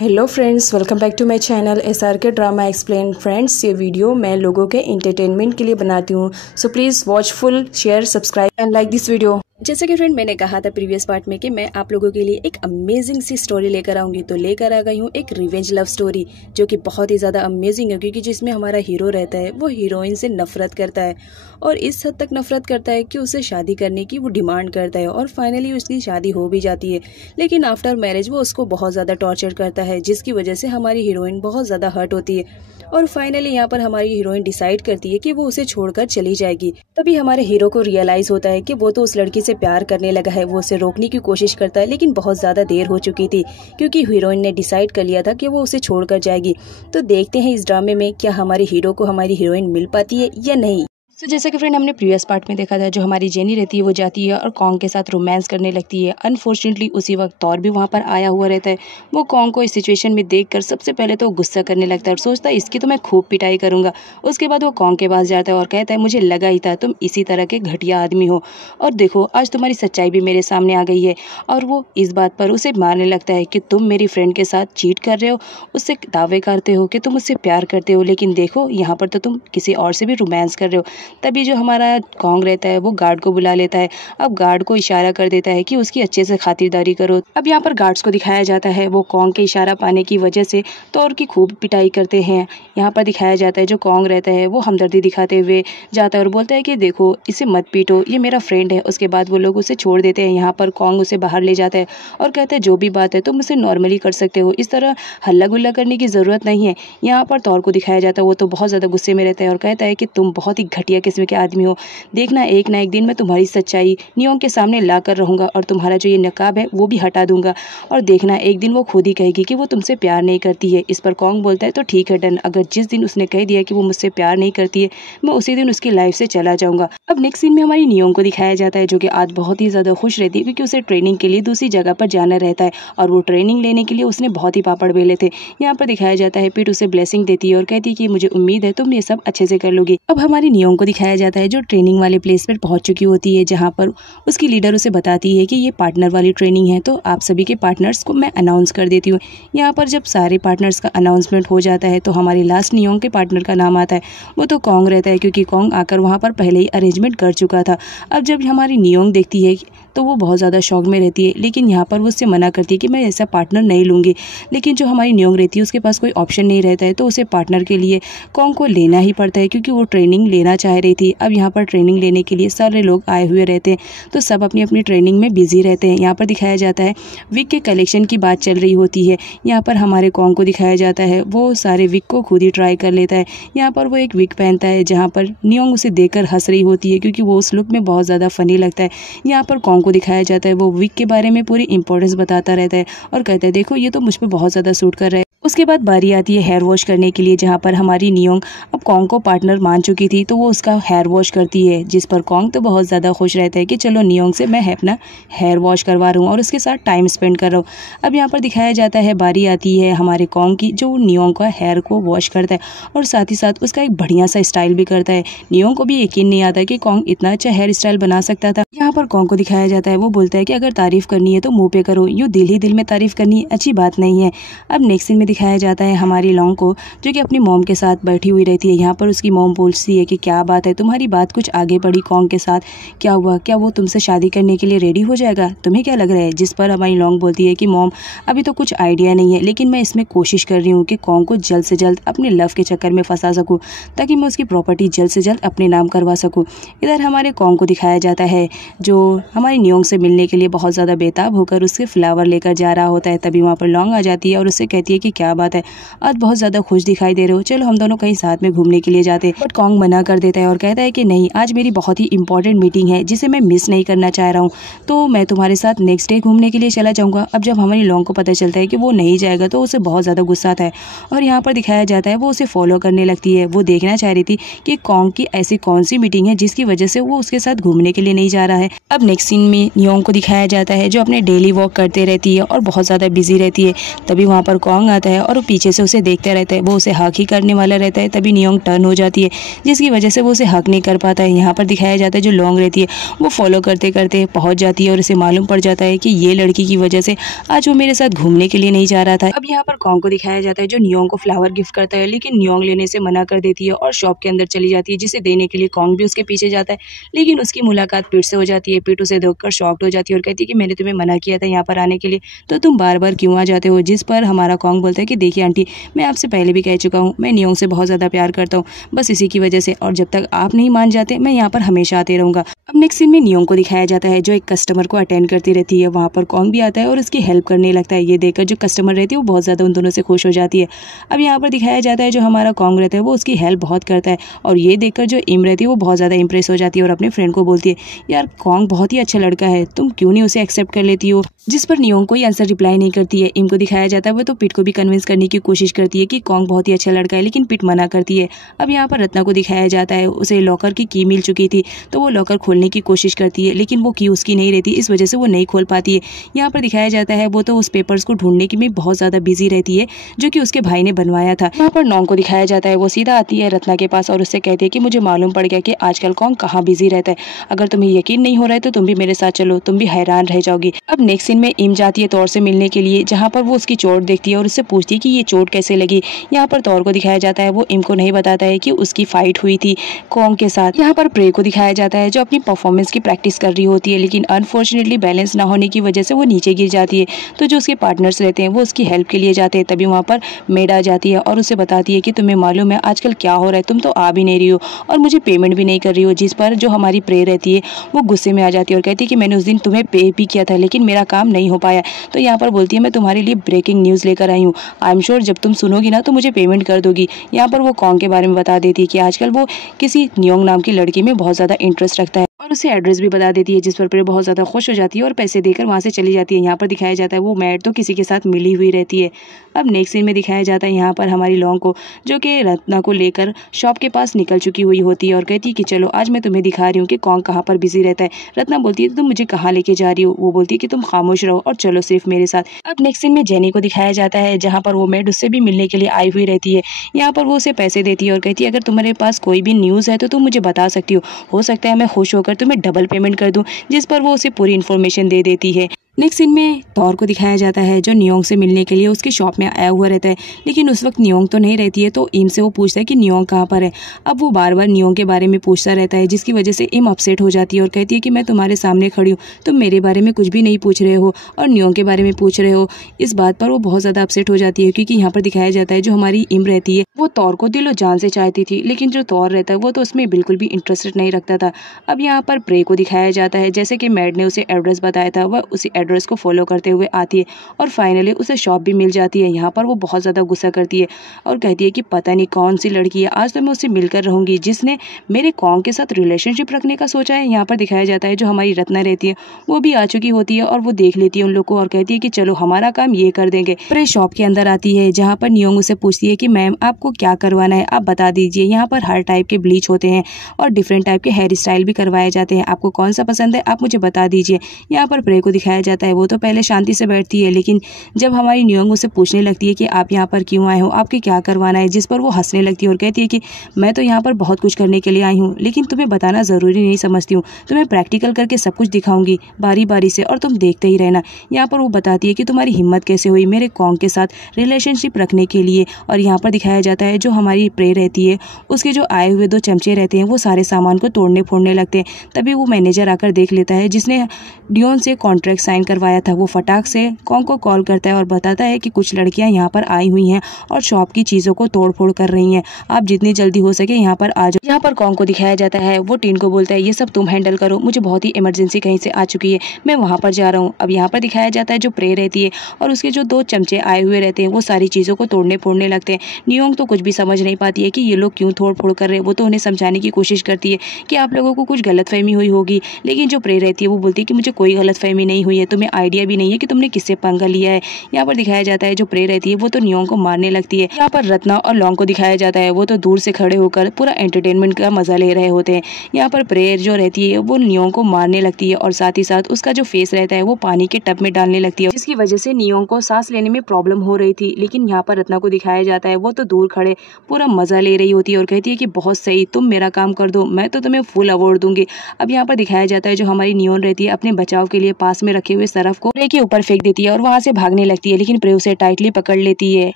Hello friends, welcome back to my channel SRK drama explain. Friends, ये video मैं लोगों के एंटरटेनमेंट के लिए बनाती हूँ, so please watch full, share, subscribe and like this video. जैसे कि फ्रेंड मैंने कहा था प्रीवियस पार्ट में कि मैं आप लोगों के लिए एक अमेजिंग सी स्टोरी लेकर आऊंगी, तो लेकर आ गई हूँ एक रिवेंज लव स्टोरी जो कि बहुत ही ज़्यादा अमेजिंग है, क्योंकि जिसमें हमारा हीरो रहता है वो हीरोइन से नफरत करता है और इस हद तक नफरत करता है कि उसे शादी करने की वो डिमांड करता है और फाइनली उसकी शादी हो भी जाती है। लेकिन आफ्टर मैरिज वो उसको बहुत ज़्यादा टॉर्चर करता है, जिसकी वजह से हमारी हीरोइन बहुत ज़्यादा हर्ट होती है और फाइनली यहाँ पर हमारी हीरोइन डिसाइड करती है कि वो उसे छोड़कर चली जाएगी। तभी हमारे हीरो को रियलाइज होता है कि वो तो उस लड़की से प्यार करने लगा है। वो उसे रोकने की कोशिश करता है, लेकिन बहुत ज्यादा देर हो चुकी थी, क्योंकि हीरोइन ने डिसाइड कर लिया था कि वो उसे छोड़कर जाएगी। तो देखते हैं इस ड्रामे में क्या हमारे हीरो को हमारी हीरोइन मिल पाती है या नहीं। तो जैसे कि फ्रेंड हमने प्रीवियस पार्ट में देखा था, जो हमारी जेनी रहती है वो जाती है और कॉन्ग के साथ रोमांस करने लगती है। अनफॉर्चुनेटली उसी वक्त तौर भी वहाँ पर आया हुआ रहता है। वो कॉन्ग को इस सिचुएशन में देखकर सबसे पहले तो गुस्सा करने लगता है और सोचता है इसकी तो मैं खूब पिटाई करूंगा। उसके बाद वो कॉन्ग के पास जाता है और कहता है मुझे लगा ही था तुम इसी तरह के घटिया आदमी हो, और देखो आज तुम्हारी सच्चाई भी मेरे सामने आ गई है। और वो इस बात पर उसे मारने लगता है कि तुम मेरी फ्रेंड के साथ चीट कर रहे हो, उससे दावे करते हो कि तुम उससे प्यार करते हो, लेकिन देखो यहाँ पर तो तुम किसी और से भी रोमांस कर रहे हो। तभी जो हमारा कॉन्ग रहता है वो गार्ड को बुला लेता है। अब गार्ड को इशारा कर देता है कि उसकी अच्छे से खातिरदारी करो। अब यहाँ पर गार्ड्स को दिखाया जाता है वो कॉन्ग के इशारा पाने की वजह से तौर की खूब पिटाई करते हैं। यहाँ पर दिखाया जाता है जो कॉन्ग रहता है वो हमदर्दी दिखाते हुए जाता है और बोलता है कि देखो इसे मत पीटो, ये मेरा फ्रेंड है। उसके बाद वो लोग उसे छोड़ देते हैं। यहाँ पर कॉन्ग उसे बाहर ले जाता है और कहता है जो भी बात है तुम उसे नॉर्मली कर सकते हो, इस तरह हल्ला गुल्ला करने की जरूरत नहीं है। यहाँ पर तौर को दिखाया जाता है, वो तो बहुत ज्यादा गुस्से में रहता है और कहता है कि तुम बहुत ही घटिया किस्म के आदमी हो, देखना एक ना एक दिन मैं तुम्हारी सच्चाई नियों के सामने ला कर रहूंगा और तुम्हारा जो ये नकाब है वो भी हटा दूंगा, और देखना एक दिन वो खुद ही कहेगी कि वो तुमसे प्यार नहीं करती है। इस पर कॉन्ग बोलता है तो ठीक है डन, अगर जिस दिन उसने कह दिया कि वो मुझसे प्यार नहीं करती है मैं उसी दिन उसकी लाइफ से चला जाऊंगा। अब नेक्स्ट सीन में हमारी नियों को दिखाया जाता है जो कि आज बहुत ही ज्यादा खुश रहती है, क्योंकि उसे ट्रेनिंग के लिए दूसरी जगह पर जाना रहता है और वो ट्रेनिंग लेने के लिए उसने बहुत ही पापड़ बेले थे। यहाँ पर दिखाया जाता है पीट उसे ब्लेसिंग देती है और कहती है कि मुझे उम्मीद है तुम ये सब अच्छे से कर लोगी। अब हमारी नियों को दिखाया जाता है जो ट्रेनिंग वाले प्लेस पर पहुंच चुकी होती है, जहां पर उसकी लीडर उसे बताती है कि ये पार्टनर वाली ट्रेनिंग है, तो आप सभी के पार्टनर्स को मैं अनाउंस कर देती हूँ। यहाँ पर जब सारे पार्टनर्स का अनाउंसमेंट हो जाता है तो हमारी लास्ट नियोंग के पार्टनर का नाम आता है। वो तो कॉन्ग रहता है, क्योंकि कॉन्ग आकर वहाँ पर पहले ही अरेंजमेंट कर चुका था। अब जब हमारी नियोंग देखती है तो वो बहुत ज़्यादा शौक में रहती है, लेकिन यहाँ पर वो उससे मना करती है कि मैं ऐसा पार्टनर नहीं लूँगी। लेकिन जो हमारी नियोंग रहती है उसके पास कोई ऑप्शन नहीं रहता है, तो उसे पार्टनर के लिए कॉन्ग को लेना ही पड़ता है, क्योंकि वो ट्रेनिंग लेना चाह रही थी। अब यहाँ पर ट्रेनिंग लेने के लिए सारे लोग आए हुए रहते हैं, तो सब अपनी अपनी ट्रेनिंग में बिजी रहते हैं। यहाँ पर दिखाया जाता है विक के कलेक्शन की बात चल रही होती है। यहाँ पर हमारे कॉन्ग को दिखाया जाता है वो सारे विक को खुद ही ट्राई कर लेता है। यहाँ पर वो एक विक पहनता है जहाँ पर नियोंग उसे देखकर हंस रही होती है, क्योंकि वो उस लुक में बहुत ज़्यादा फनी लगता है। यहाँ पर कॉन्ग को दिखाया जाता है वो विक के बारे में पूरी इंपॉर्टेंस बताता रहता है और कहता है देखो ये तो मुझ पर बहुत ज़्यादा सूट कर रहा है। उसके बाद बारी आती है हेयर वॉश करने के लिए, जहाँ पर हमारी नियोंग अब कॉन्ग को पार्टनर मान चुकी थी, तो वो उसका हेयर वॉश करती है, जिस पर कॉन्ग तो बहुत ज़्यादा खुश रहता है कि चलो नियोंग से मैं अपना हेयर वॉश करवा रहा हूँ और उसके साथ टाइम स्पेंड कर रहा हूँ। अब यहाँ पर दिखाया जाता है बारी आती है हमारे कॉन्ग की, जो नियोंग का हेयर को वॉश करता है और साथ ही साथ उसका एक बढ़िया सा स्टाइल भी करता है। नियोंग को भी यकीन नहीं आता कि कॉन्ग इतना अच्छा हेयर स्टाइल बना सकता था। यहाँ पर कॉन्ग को दिखाया जाता है वो बोलता है कि अगर तारीफ करनी है तो मुँह पे करो, यूँ दिल ही दिल में तारीफ करनी अच्छी बात नहीं है। अब नेक्स्ट सीन में दिखाया जाता है हमारी लॉन्ग को, जो कि अपनी मॉम के साथ बैठी हुई रहती है। यहाँ पर उसकी मॉम बोलती है कि क्या बात है, तुम्हारी बात कुछ आगे बढ़ी कॉन्ग के साथ, क्या हुआ, क्या वो तुमसे शादी करने के लिए रेडी हो जाएगा, तुम्हें क्या लग रहा है। जिस पर हमारी लॉन्ग बोलती है कि मॉम अभी तो कुछ आइडिया नहीं है, लेकिन मैं इसमें कोशिश कर रही हूँ कि कॉन्ग को जल्द से जल्द अपने लव के चक्कर में फंसा सकूँ, ताकि मैं उसकी प्रॉपर्टी जल्द से जल्द अपने नाम करवा सकूँ। इधर हमारे कॉन्ग को दिखाया जाता है जो हमारी नियोंग से मिलने के लिए बहुत ज़्यादा बेताब होकर उसके फ्लावर लेकर जा रहा होता है। तभी वहाँ पर लॉन्ग आ जाती है और उससे कहती है कि क्या बात है, आज बहुत ज़्यादा खुश दिखाई दे रहे हो, चलो हम दोनों कहीं साथ में घूमने के लिए जाते। बट कॉन्ग मना कर देता है और कहता है कि नहीं, आज मेरी बहुत ही इंपॉर्टेंट मीटिंग है जिसे मैं मिस नहीं करना चाह रहा हूँ, तो मैं तुम्हारे साथ नेक्स्ट डे घूमने के लिए चला जाऊँगा। अब जब हमारी लॉन्ग को पता चलता है कि वो नहीं जाएगा तो उसे बहुत ज़्यादा गुस्सा आता है और यहाँ पर दिखाया जाता है वो उसे फॉलो करने लगती है। वो देखना चाह रही थी कि कॉन्ग की ऐसी कौन सी मीटिंग है जिसकी वजह से वो उसके साथ घूमने के लिए नहीं जा रहा है। अब नेक्स्ट सीन में नियोंग को दिखाया जाता है जो अपने डेली वॉक करते रहती है और बहुत ज़्यादा बिजी रहती है। तभी वहाँ पर कॉन्ग आता है है और वो पीछे से उसे देखते रहता है। वो उसे हक ही करने वाला रहता है, तभी नियोंग टर्न हो जाती है, जिसकी वजह से वो उसे हक नहीं कर पाता है। यहाँ पर दिखाया जाता है जो लॉन्ग रहती है वो फॉलो करते करते पहुंच जाती है और उसे मालूम पड़ जाता है कि ये लड़की की वजह से आज वो मेरे साथ घूमने के लिए नहीं जा रहा था। अब यहाँ पर कॉन्ग को दिखाया जाता है जो नियोंग को फ्लावर गिफ्ट करता है, लेकिन नियोंग लेने से मना कर देती है और शॉप के अंदर चली जाती है, जिसे देने के लिए कॉन्ग भी उसके पीछे जाता है। लेकिन उसकी मुलाकात पीट से हो जाती है। पीट उसे देखकर शॉक्ड हो जाती है और कहती है कि मैंने तुम्हें मना किया था यहाँ पर आने के लिए, तो तुम बार बार क्यों आ जाते हो। जिस पर हमारा कॉन्ग बोलता है कि देखिए आंटी, मैं आपसे पहले भी कह चुका हूँ, मैं नियोंग से बहुत ज़्यादा प्यार करता हूँ, बस इसी की वजह से, और जब तक आप नहीं मान जाते मैं यहाँ पर हमेशा आते रहूँगा। अब नेक्स्ट सीन में नियोंग को दिखाया जाता है जो एक कस्टमर को अटेंड करती रहती है। वहाँ पर कॉन्ग भी आता है और उसकी हेल्प करने लगता है। ये देखकर जो कस्टमर रहती है वो बहुत ज़्यादा उन दोनों से खुश हो जाती है। अब यहाँ पर दिखाया जाता है जो हमारा कॉन्ग रहता है वो उसकी हेल्प बहुत करता है, और ये देखकर जो इम रहती है वो बहुत ज़्यादा इंप्रेस हो जाती है और अपने फ्रेंड को बोलती है, यार कॉन्ग बहुत ही अच्छा लड़का है, तुम क्यों नहीं उसे एक्सेप्ट कर लेती हो। जिस पर नियोंग कोई आंसर रिप्लाई नहीं करती है। इम को दिखाया जाता है वो तो पिट को भी कन्विंस करने की कोशिश करती है कि कॉन्ग बहुत ही अच्छा लड़का है, लेकिन पिट मना करती है। अब यहाँ पर रत्ना को दिखाया जाता है, उसे लॉकर की की मिल चुकी थी, तो वो लॉकर खोलने की कोशिश करती है, लेकिन वो की उसकी नहीं रहती, इस वजह से वो नहीं खोल पाती है। यहाँ पर दिखाया जाता है वो तो उस पेपर्स को ढूंढने की में बहुत ज़्यादा बिजी रहती है जो कि उसके भाई ने बनवाया था। यहाँ पर नोंग को दिखाया जाता है वो सीधा आती है रत्ना के पास और उससे कहती है कि मुझे मालूम पड़ गया कि आजकल कॉन्ग कहाँ बिजी रहता है, अगर तुम्हें यकीन नहीं हो रहा है तो तुम भी मेरे साथ चलो, तुम भी हैरान रह जाओगी। अब नेक्स्ट सीन में इम जाती है तौर से मिलने के लिए, जहाँ पर वो उसकी चोट देखती है और उससे पूछती है कि ये चोट कैसे लगी। यहाँ पर तौर को दिखाया जाता है वो इम को नहीं बताता है कि उसकी फाइट हुई थी कॉन्ग के साथ। यहाँ पर प्रे को दिखाया जाता है जो अपनी परफॉर्मेंस की प्रैक्टिस कर रही होती है, लेकिन अनफॉर्चुनेटली बैलेंस ना होने की वजह से वो नीचे गिर जाती है। तो जो उसके पार्टनर्स रहते हैं वो उसकी हेल्प के लिए जाते हैं, तभी वहाँ पर मेड आ जाती है और उसे बताती है कि तुम्हें मालूम है आजकल क्या हो रहा है, तुम तो आ भी नहीं रही हो और मुझे पेमेंट भी नहीं कर रही हो। जिस पर जो हमारी प्रे रहती है वो गुस्से में आ जाती है और कहती है कि मैंने उस दिन तुम्हें पे भी किया था, लेकिन मेरा काम नहीं हो पाया। तो यहाँ पर बोलती है मैं तुम्हारे लिए ब्रेकिंग न्यूज़ लेकर आई हूँ, आई एम श्योर जब तुम सुनोगी ना तो मुझे पेमेंट कर दोगी। यहाँ पर वो कॉन्ग के बारे में बता देती है कि आजकल वो किसी नियोंग नाम की लड़की में बहुत ज़्यादा इंटरेस्ट रखता है और उसे एड्रेस भी बता देती है, जिस पर प्रे बहुत ज़्यादा खुश हो जाती है और पैसे देकर वहाँ से चली जाती है। यहाँ पर दिखाया जाता है वो मैड तो किसी के साथ मिली हुई रहती है। अब नेक्स्ट सीन में दिखाया जाता है यहाँ पर हमारी लॉन्ग को जो कि रत्ना को लेकर शॉप के पास निकल चुकी हुई होती है और कहती है कि चलो आज मैं तुम्हें दिखा रही हूँ कि कॉन्ग कहाँ पर बिजी रहता है। रत्ना बोलती है तुम मुझे कहाँ लेके जा रही हो, वो बोलती है कि तुम खामोश रहो और चलो सिर्फ मेरे साथ। अब नेक्स्ट सीन में जेनी को दिखाया जाता है जहाँ पर वो मैड उससे भी मिलने के लिए आई हुई रहती है। यहाँ पर वो उसे पैसे देती है और कहती है अगर तुम्हारे पास कोई भी न्यूज़ है तो तुम मुझे बता सकती हो सकता है मैं खुश होकर तुम्हें डबल पेमेंट कर दूं। जिस पर वो उसे पूरी इन्फॉर्मेशन दे देती है। नेक्स्ट सीन में तौर को दिखाया जाता है जो नियोंग से मिलने के लिए उसकी शॉप में आया हुआ रहता है, लेकिन उस वक्त नियोंग तो नहीं रहती है। तो इम से वो पूछता है कि नियोंग कहाँ पर है। अब वो बार बार नियोंग के बारे में पूछता रहता है, जिसकी वजह से इम अपसेट हो जाती है और कहती है कि मैं तुम्हारे सामने खड़ी हूँ, तुम मेरे बारे में कुछ भी नहीं पूछ रहे हो और नियोंग के बारे में पूछ रहे हो। इस बात पर वो बहुत ज़्यादा अपसेट हो जाती है, क्योंकि यहाँ पर दिखाया जाता है जो हमारी इम रहती है वो तौर को दिलो जान से चाहती थी, लेकिन जो तौर रहता है वो तो उसमें बिल्कुल भी इंटरेस्टेड नहीं रखता था। अब यहाँ पर प्रे को दिखाया जाता है जैसे कि मैड ने उसे एड्रेस बताया था, वह उसी एड्रेस को फॉलो करते हुए आती है और फाइनली उसे शॉप भी मिल जाती है। यहाँ पर वो बहुत ज़्यादा गुस्सा करती है और कहती है कि पता नहीं कौन सी लड़की है, आज तो मैं उससे मिलकर रहूंगी जिसने मेरे कॉन्ग के साथ रिलेशनशिप रखने का सोचा है। यहाँ पर दिखाया जाता है जो हमारी रत्ना रहती है वो भी आ चुकी होती है और वो देख लेती है उन लोग को और कहती है कि चलो हमारा काम ये कर देंगे। प्रे शॉप के अंदर आती है जहाँ पर नियोंग उसे पूछती है कि मैम आपको क्या करवाना है, आप बता दीजिए। यहाँ पर हर टाइप के ब्लीच होते हैं और डिफरेंट टाइप के हेयर स्टाइल भी करवाए जाते हैं, आपको कौन सा पसंद है आप मुझे बता दीजिए। यहाँ पर प्रे को दिखाया जाता है वो तो पहले शांति से बैठती है, लेकिन जब हमारी नियोंग उसे पूछने लगती है कि आप यहाँ पर क्यों आए हो, आपके क्या करवाना है, जिस पर वो हंसने लगती है और कहती है कि मैं तो यहाँ पर बहुत कुछ करने के लिए आई हूँ, लेकिन तुम्हें बताना ज़रूरी नहीं समझती हूँ, तुम्हें प्रैक्टिकल करके सब कुछ दिखाऊंगी बारी बारी से और तुम देखते ही रहना। यहाँ पर वो बताती है कि तुम्हारी हिम्मत कैसे हुई मेरे कॉन्ग के साथ रिलेशनशिप रखने के लिए। और यहाँ पर दिखाया जाता है जो हमारी प्रे रहती है उसके जो आए हुए 2 चमचे रहते हैं वो सारे सामान को तोड़ने फोड़ने लगते हैं। तभी वो मैनेजर आकर देख लेता है जिसने डियोन से कॉन्ट्रैक्ट साइन करवाया था। वो फटाक से कॉन्ग को कॉल करता है और बताता है कि कुछ लड़कियां यहाँ पर आई हुई हैं और शॉप की चीज़ों को तोड़ फोड़ कर रही हैं, आप जितनी जल्दी हो सके यहाँ पर आ जाओ। यहाँ पर कॉन्ग को दिखाया जाता है वो टीन को बोलता है ये सब तुम हैंडल करो, मुझे बहुत ही इमरजेंसी कहीं से आ चुकी है, मैं वहाँ पर जा रहा हूँ। अब यहाँ पर दिखाया जाता है जो प्रे रहती है और उसके जो 2 चमचे आए हुए रहते हैं वो सारी चीज़ों को तोड़ने फोड़ने लगते हैं। नियोंग तो कुछ भी समझ नहीं पाती है कि ये लोग क्यों तोड़ फोड़ कर रहे हैं। वो तो उन्हें समझाने की कोशिश करती है कि आप लोगों को कुछ गलतफहमी हुई होगी, लेकिन जो प्रे रहती है वो बोलती है कि मुझे कोई गलतफहमी नहीं हुई है, तुम्हें आइडिया भी नहीं है कि तुमने किससे पंगा लिया है। यहाँ पर दिखाया जाता है जो प्रे रहती है वो तो नियोंग को मारने लगती है। यहाँ पर रत्ना और लॉन्ग को दिखाया जाता है वो तो दूर से खड़े होकर पूरा एंटरटेनमेंट का मजा ले रहे होते हैं। यहाँ पर प्रे जो रहती है वो नियोंग को मारने लगती है और साथ ही साथ उसका जो फेस रहता है वो पानी के टब में डालने लगती है, जिसकी वजह से नियोंग को सांस लेने में प्रॉब्लम हो रही थी। लेकिन यहाँ पर रत्ना को दिखाया जाता है वो तो दूर खड़े पूरा मजा ले रही होती है और कहती है कि बहुत सही, तुम मेरा काम कर दो, मैं तो तुम्हें फुल अवार्ड दूंगी। अब यहाँ पर दिखाया जाता है जो हमारी नियोन रहती है अपने बचाव के लिए पास में रखे हुए सरफ को प्रे के ऊपर फेंक देती है और वहां से भागने लगती है, लेकिन प्रे उसे टाइटली पकड़ लेती है।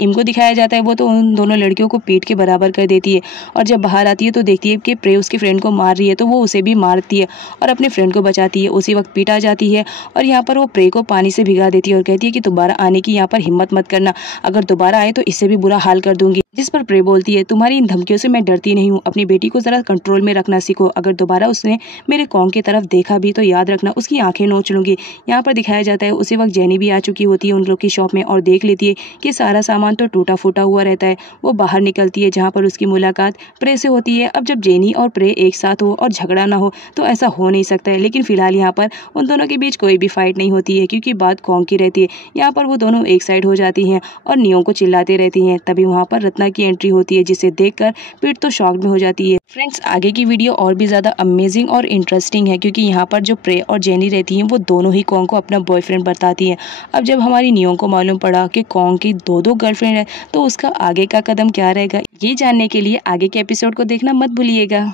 इम को दिखाया जाता है वो तो उन दोनों लड़कियों को पीठ के बराबर कर देती है और जब बाहर आती है तो देखती है कि प्रे उसकी फ्रेंड को मार रही है, तो वो उसे भी मारती है और अपने फ्रेंड को बचाती है। उसी वक्त पीट आ जाती है और यहाँ पर वो प्रे को पानी से भिगा देती है और कहती है कि दोबारा आने की यहाँ पर हिम्मत मत करना, अगर दोबारा आए तो इससे भी बुरा हाल कर दूंगी। जिस पर प्रे बोलती है तुम्हारी इन धमकियों से मैं डरती नहीं हूँ, अपनी बेटी को जरा कंट्रोल में रखना सीखो, अगर दोबारा उसने मेरे कॉन्ग की तरफ देखा भी तो याद रखना उसकी आंखें नोच लूंगी। यहाँ पर दिखाया जाता है उसी वक्त जेनी भी आ चुकी होती है उन लोग की शॉप में और देख लेती है कि सारा सामान तो टूटा फूटा हुआ रहता है। वो बाहर निकलती है जहाँ पर उसकी मुलाकात प्रे से होती है। अब जब जेनी और प्रे एक साथ हो और झगड़ा ना हो तो ऐसा हो नहीं सकता है, लेकिन फिलहाल यहाँ पर उन दोनों के बीच कोई भी फाइट नहीं होती है क्योंकि बात कॉन्ग की रहती है। यहाँ पर वो दोनों एक साइड हो जाती हैं और नियोंग को चिल्लाते रहती हैं। तभी वहाँ पर रत्ना की एंट्री होती है जिसे देखकर पीठ तो शॉक्ड में हो जाती है। फ्रेंड्स, आगे की वीडियो और भी ज़्यादा अमेजिंग और इंटरेस्टिंग है क्योंकि यहाँ पर जो प्रे और जेनी रहती हैं वो दोनों ही कॉन्ग को अपना बॉयफ्रेंड बताती हैं। अब जब हमारी नियोंग को मालूम पड़ा कि कॉन्ग की दो गर्लफ्रेंड है तो उसका आगे का कदम क्या रहेगा, ये जानने के लिए आगे के एपिसोड को देखना मत भूलिएगा।